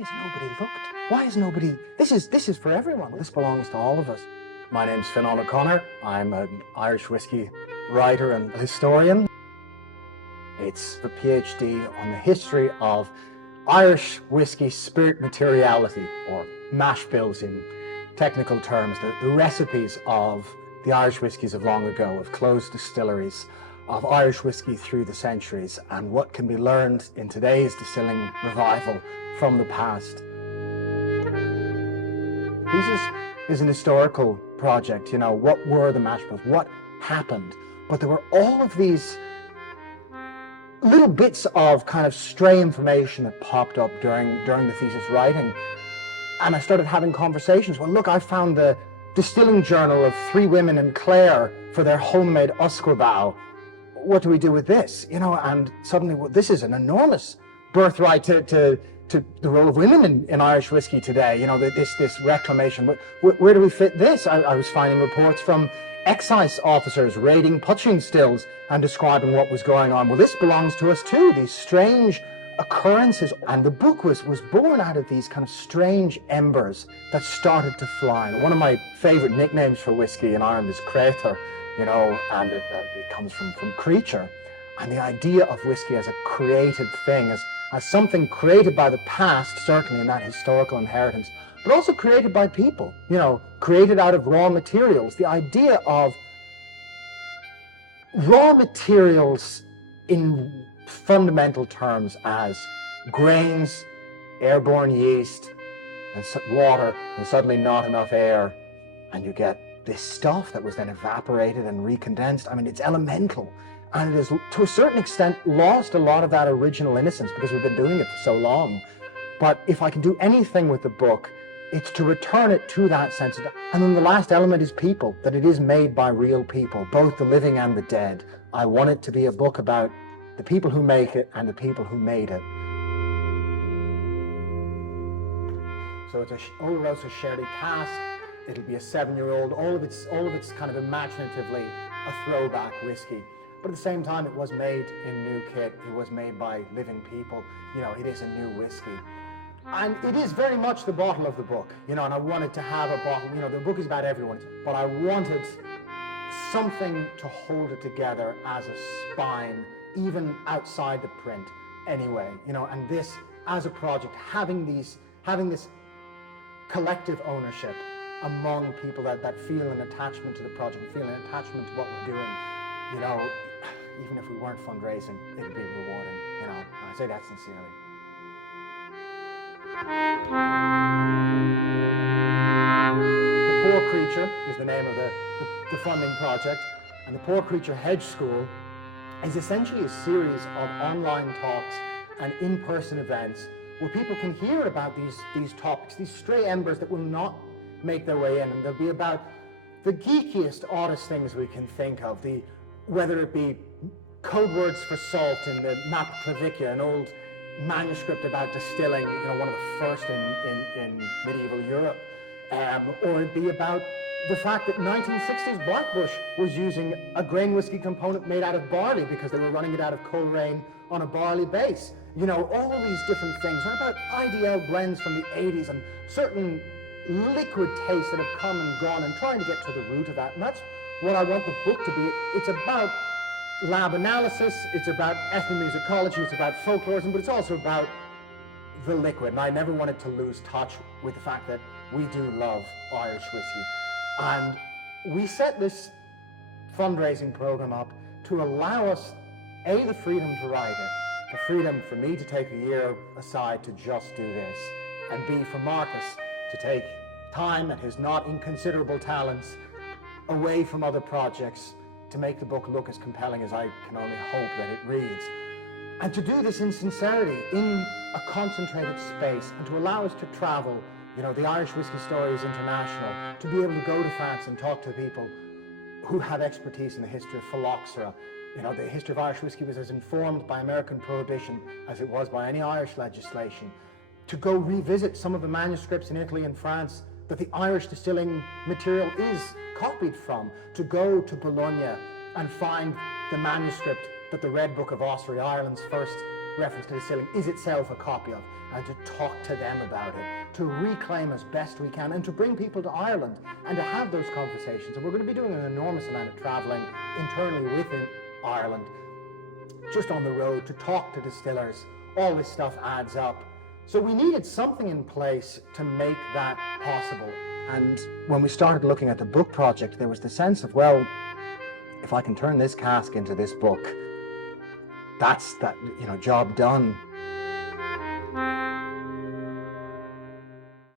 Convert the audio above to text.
Why has nobody looked? Why has nobody? This is for everyone. This belongs to all of us. My name's Fionnán O'Connor. I'm an Irish whiskey writer and historian. It's a PhD on the history of Irish whiskey spirit materiality, or mash bills in technical terms, the recipes of the Irish whiskies of long ago, of closed distilleries, of Irish whiskey through the centuries, and what can be learned in today's distilling revival from the past. Thesis is an historical project, what were the mash bills, what happened, but there were all of these little bits of kind of stray information that popped up during the thesis writing, and I started having conversations. Well, look, I found the distilling journal of 3 women in Clare for their homemade usquebaugh. What do we do with this? And suddenly, well, this is an enormous birthright to the role of women in Irish whiskey today. This reclamation. Where do we fit this? I was finding reports from excise officers raiding punching stills and describing what was going on. Well, this belongs to us too, these strange occurrences. And the book was born out of these kind of strange embers that started to fly. One of my favorite nicknames for whiskey in Ireland is Créatúr, and it comes from creature. And the idea of whiskey as a created thing, as something created by the past, certainly in that historical inheritance, but also created by people, created out of raw materials. The idea of raw materials in fundamental terms as grains, airborne yeast, and water, and suddenly not enough air, and you get this stuff that was then evaporated and recondensed. I mean, it's elemental. And it has, to a certain extent, lost a lot of that original innocence because we've been doing it for so long. But if I can do anything with the book, it's to return it to that sense. And then the last element is people, that it is made by real people, both the living and the dead. I want it to be a book about the people who make it and the people who made it. So it's a Oloroso sherry cask. It'll be a 7-year-old. All of it's kind of imaginatively a throwback whiskey. But at the same time, it was made in new kit. It was made by living people. It is a new whiskey. And it is very much the bottle of the book, and I wanted to have a bottle. The book is about everyone, but I wanted something to hold it together as a spine, even outside the print anyway, and this as a project, having this collective ownership among people that feel an attachment to the project, feel an attachment to what we're doing, even if we weren't fundraising, it'd be rewarding, I say that sincerely. The Poor Creature is the name of the funding project, and the Poor Creature Hedge School is essentially a series of online talks and in-person events where people can hear about these topics, these stray embers that will not make their way in, and they'll be about the geekiest, oddest things we can think of, whether it be code words for salt in the Map Clavicia, an old manuscript about distilling, one of the first in medieval Europe, or it be about the fact that 1960s Blackbush was using a grain whiskey component made out of barley because they were running it out of Coleraine on a barley base. All of these different things are about IDL blends from the 80s and certain liquid tastes that have come and gone, and trying to get to the root of that. And that's what I want the book to be. It's about lab analysis, it's about ethnomusicology, it's about folklorism, but it's also about the liquid. And I never wanted to lose touch with the fact that we do love Irish whiskey. And we set this fundraising program up to allow us, A, the freedom to write it, the freedom for me to take a year aside to just do this, and B, for Marcus to take time and his not inconsiderable talents away from other projects to make the book look as compelling as I can only hope that it reads. And to do this in sincerity, in a concentrated space, and to allow us to travel. The Irish Whiskey Story is international. To be able to go to France and talk to people who have expertise in the history of phylloxera. The history of Irish whiskey was as informed by American Prohibition as it was by any Irish legislation. To go revisit some of the manuscripts in Italy and France that the Irish distilling material is copied from. To go to Bologna and find the manuscript that the Red Book of Ossory, Ireland's first reference to distilling is itself a copy of, and to talk to them about it, to reclaim as best we can, and to bring people to Ireland and to have those conversations. And we're going to be doing an enormous amount of travelling internally within Ireland, just on the road, to talk to distillers. All this stuff adds up. So we needed something in place to make that possible. And when we started looking at the book project, there was the sense of, well, if I can turn this cask into this book, that's that, job done.